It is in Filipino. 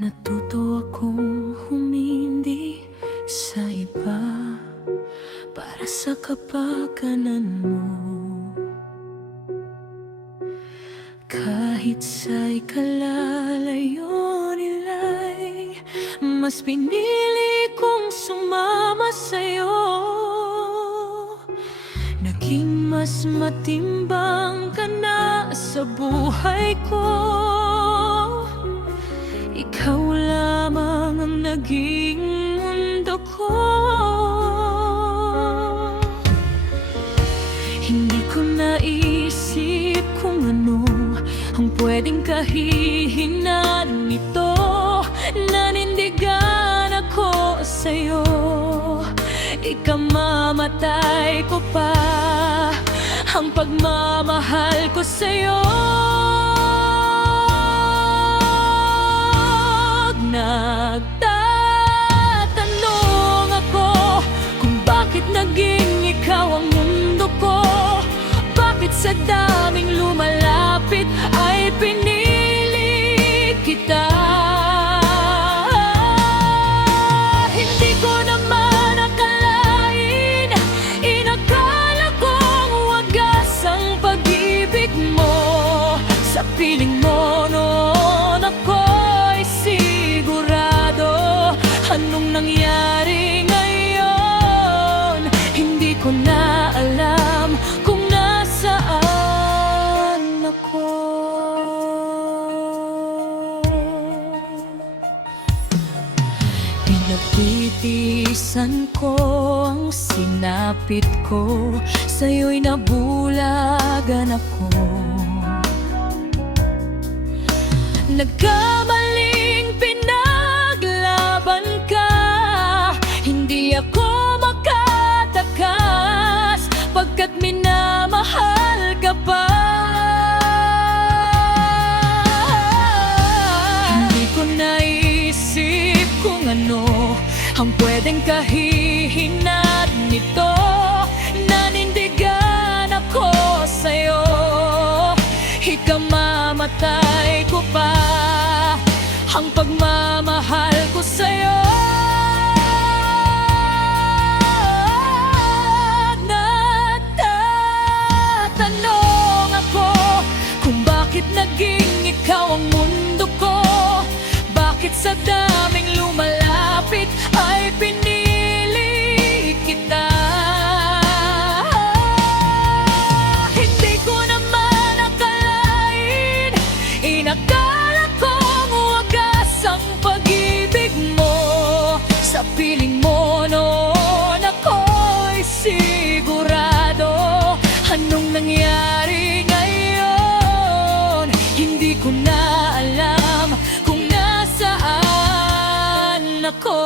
Natuto akong humindi sa iba para sa kapakanan mo. Kahit sa'y kalalayo nila'y mas pinili kong sumama sa'yo. Naging mas matimbang ka na sa buhay ko. Ikaw lamang ang naging mundo ko. Hindi ko naisip kung ano ang pwedeng kahihinan nito. Nanindigan ako sa'yo, ikamamatay ko pa ang pagmamahal ko sa'yo. Nagtatanong ako kung bakit naging ikaw ang mundo ko. Bakit sa daming lumalapit ay pinili kita? Hindi ko naman akalain, inakala kong wagas ang pag-ibig mo. Sa piling mo noon ako'y sigurado. Anong nangyari ngayon? Hindi ko na alam kung nasaan ako. Pinagtitiisan ko ang sinapit ko, sa'yo'y nabulagan ako. Nagkamaling pinaglaban ka, hindi ako makatakas pagkat minamahal ka pa. Hindi ko naisip kung ano ang pwedeng kahihinat nito. Nanindigan ako sa'yo, ikamamatay ko pa ang pagmamahal ko sa'yo. Nagtatanong ako kung bakit naging ikaw ang mundo ko. Bakit sa daming lumalapit ay pinili kita? Hindi ko naman akalain, inakala kong wagas ang pag-ibig mo. Sa piling mo noon ako'y sigurado. Anong nangyari ngayon? Hindi ko na alam kung nasaan ako.